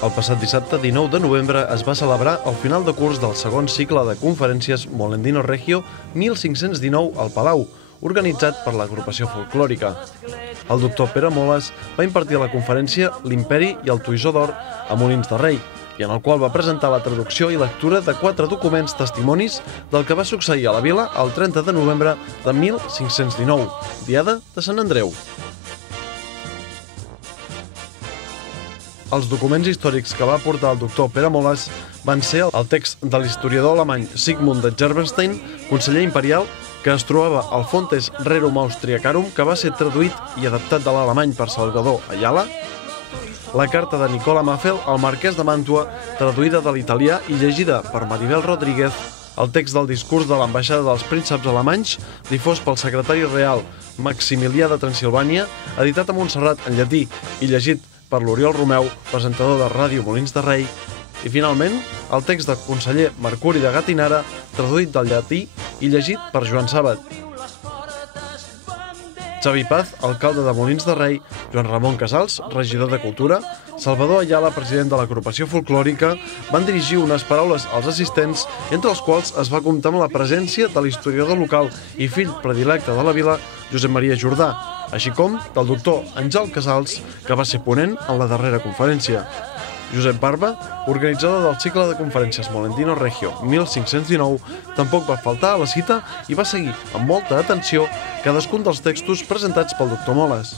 El passat dissabte 19 de novembre es va celebrar el final de curs del segon cicle de conferències Molendino Regio 1519 al Palau, organitzat per l'agrupació folclòrica. El doctor Pere Moles va impartir la conferència L'Imperi i el Toisó d'Or a Molins de Rei, i en el qual va presentar la traducció i lectura de 4 documents testimonis del que va succeir a la vila el 30 de novembre de 1519, diada de Sant Andreu. Els documents històrics que va aportar el doctor Pere Moles van ser el text de l'historiador alemany Sigmund de Gerbenstein, conseller imperial, que es trobava al Fontes Rerum Austriacarum, que va ser traduït i adaptat de l'alemany per Salvador Ayala, la carta de Nicola Maffel al marquès de Màntua, traduïda de l'italià i llegida per Maribel Rodríguez, el text del discurs de l'ambaixada dels prínceps alemanys, difós pel secretari real Maximilià de Transilvània, editat a Montserrat en llatí i llegit per l'Oriol Romeu, presentador de Ràdio Molins de Rei, i finalment el text del conseller Mercuri de Gatinara, traduït del llatí i llegit per Joan Sàbat. Xavi Paz, alcalde de Molins de Rei, Joan Ramon Casals, regidor de Cultura, Salvador Ayala, president de l'agrupació folclòrica, van dirigir unes paraules als assistents, entre els quals es va comptar amb la presència de l'historiador local i fill predilecte de la vila, Josep Maria Jordà, així com del doctor Àngel Casals, que va ser ponent en la darrera conferència. Josep Barba, organitzador del cicle de conferències Molendino Regio 1519, tampoc va faltar a la cita i va seguir amb molta atenció cadascun dels textos presentats pel doctor Moles.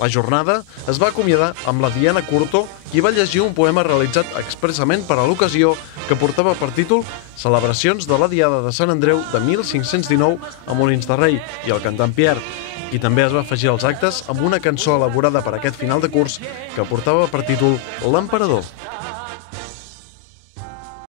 La jornada es va acomiadar amb la Diana Curto, qui va llegir un poema realitzat expressament per a l'ocasió que portava per títol Celebracions de la Diada de Sant Andreu de 1519 a Molins de Rei, i el cantant Pierre, qui també es va afegir als actes amb una cançó elaborada per aquest final de curs que portava per títol L'Emperador.